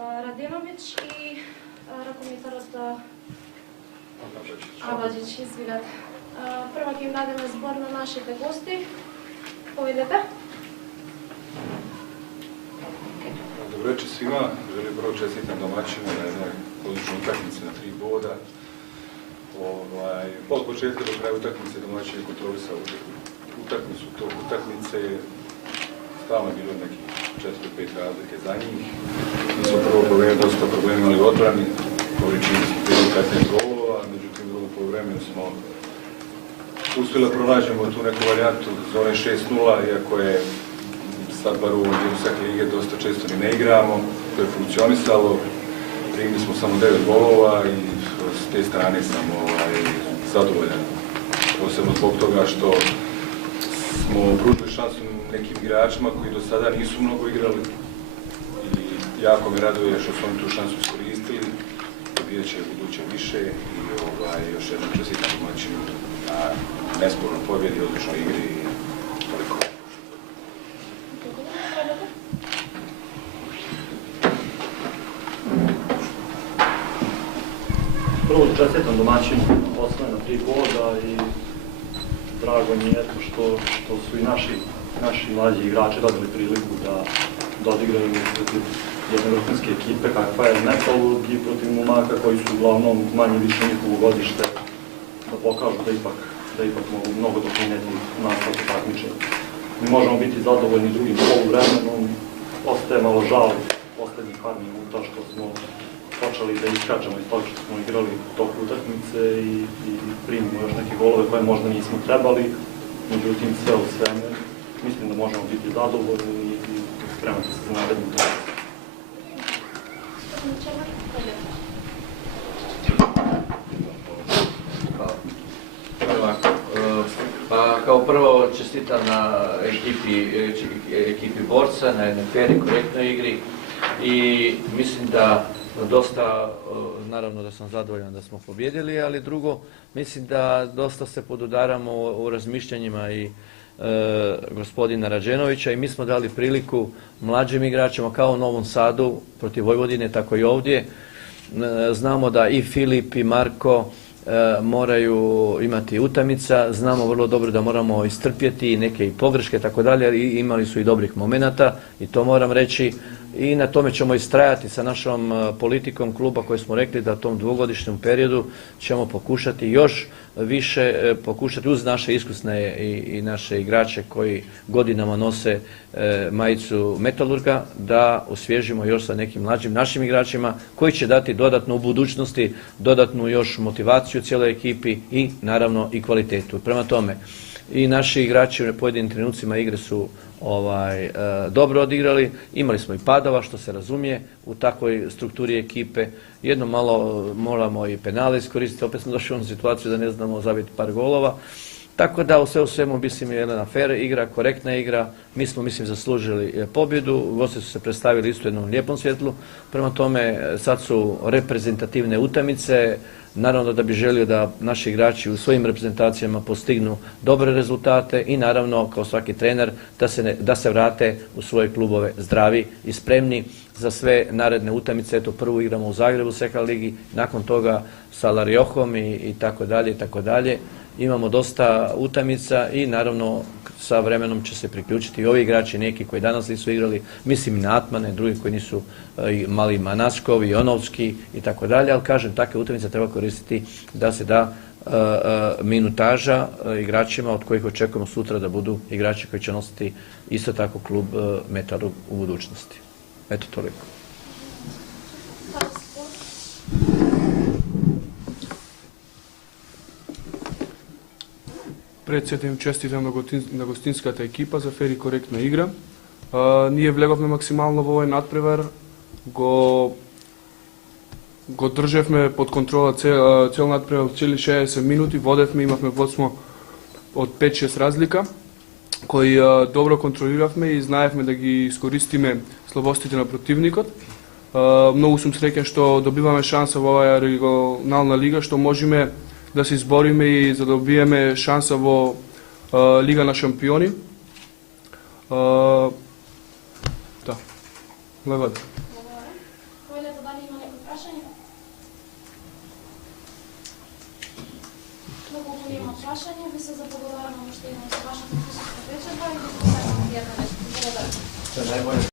Radinović i rakometarac Abadžić, izvinete. Prvak im radimo zbor na našите gosti. Povedete? Dobro večer svima. Želim prvo čestitam domaćinu na jednoj odličnoj utakmici na 3 boda. Od početka do kraja utakmice domaćin je kontrolisao utakmicu. Tog utakmice stalno je bilo nekih 4-5 razlike za njih. Mi smo prvo polovremenu dosta problema imali u odbrani, količini smo primili 15 golova, međutim u drugom polovremenu smo uspjeli da pronađemo tu neku varijantu zone 6-0, iako je sad bar u ovom dijelu svake lige dosta često ni ne igramo, to je funkcionisalo. Primili smo samo 9 golova i s te strane sam zadovoljan. Posebno zbog toga što smo pružili šansu nekim igračima koji do sada nisu mnogo igrali i jako me raduje što su oni tu šansu iskoristili. Dobijat će buduće više i još jednom čestitam domaćinu na nespornoj pobjedi, odličnoj igri i toliko. Prvo čestitam domaćinu osvoje na 3 boda i drago mi je što su i naši mlađi igrači dobili priliku da odigraju protiv jedne vrhunske ekipe kakva je Metalurg i protiv momaka koji su uglavnom manje više njihovo godište da pokažu da ipak mogu mnogo doprineti u nastavku takmičenja. Mi možemo biti zadovoljni drugim poluvremenom, ostaje malo žal poslednjih par minuta što smo počeli da iskačemo iz toga što smo igrali toku utakmice i primimo još neke golove koje možda nismo trebali. Međutim, sve u svemu, mislim da možemo biti zadovoljni i spremati se za narednu utakmicu. Pa kao prvo čestitam na ekipi borca, na jednoj fer i korektnoj igri i mislim da dosta, naravno da sam zadovoljan da smo pobjedili, ali drugo, mislim da dosta se podudaramo u razmišljanjima i gospodina Rađenovića i mi smo dali priliku mlađim igračima kao u Novom Sadu protiv Vojvodine, tako i ovdje. Znamo da i Filip i Marko moraju imati utakmica, znamo vrlo dobro da moramo istrpjeti neke i pogreške tako dalje, ali imali su i dobrih momenata i to moram reći i na tome ćemo istrajati sa našom politikom kluba koji smo rekli da u tom dvogodišnjem periodu ćemo pokušati još više pokušati uz naše iskusne i naše igrače koji godinama nose majicu Metalurga da osvježimo još sa nekim mlađim našim igračima koji će dati dodatno u budućnosti, dodatnu još motivaciju cijeloj ekipi i naravno i kvalitetu. Prema tome i naši igrači u pojedinim trenucima igre su dobro odigrali, imali smo i padova što se razumije u takvoj strukturi ekipe, jedno malo moramo i penale iskoristiti, opet smo došli u onu situaciju da ne znamo zabiti par golova, tako da u svemu mislim je jedna fer igra, korektna igra, mi smo mislim zaslužili pobjedu, gosti su se predstavili isto u jednom lijepom svjetlu, prema tome sad su reprezentativne utakmice. Naravno da bi želio da naši igrači u svojim reprezentacijama postignu dobre rezultate i naravno kao svaki trener da se vrate u svoje klubove zdravi i spremni za sve naredne utakmice. Eto, prvu igramo u Zagrebu Sekal ligi, nakon toga sa Lariohom i tako dalje i tako dalje. Imamo dosta utakmica i naravno sa vremenom će se priključiti i ovi igrači, neki koji danas nisu igrali, mislim i na Atmane, drugi koji nisu mali Manaskov i Onovski i tako dalje, ali kažem, takve utakmice treba koristiti da se da minutaža igračima od kojih očekujemo sutra da budu igrači koji će nositi isto tako klub Metalurg u budućnosti. Eto, toliko. Пред сетем честитам на гостинската екипа за фер и коректна игра. Ние влеговме максимално во овој надпревар, го држевме под контрола цел надпревар, цели 60 минути, водевме, имавме водство од 5-6 разлика, кои добро контролиравме и знаевме да ги искористиме слабостите на противникот. Многу сум среќен што добиваме шанса во оваа регионална лига, што можеме да се избориме и за да добиеме шанса во Лига на шампиони. Да. Благодарам. прашање? Доколку нема прашање, ви се заблагодарувам што имам за вашата присуство вечерва и ви посакам пријатна вечер. Благодарам. Sve najbolje.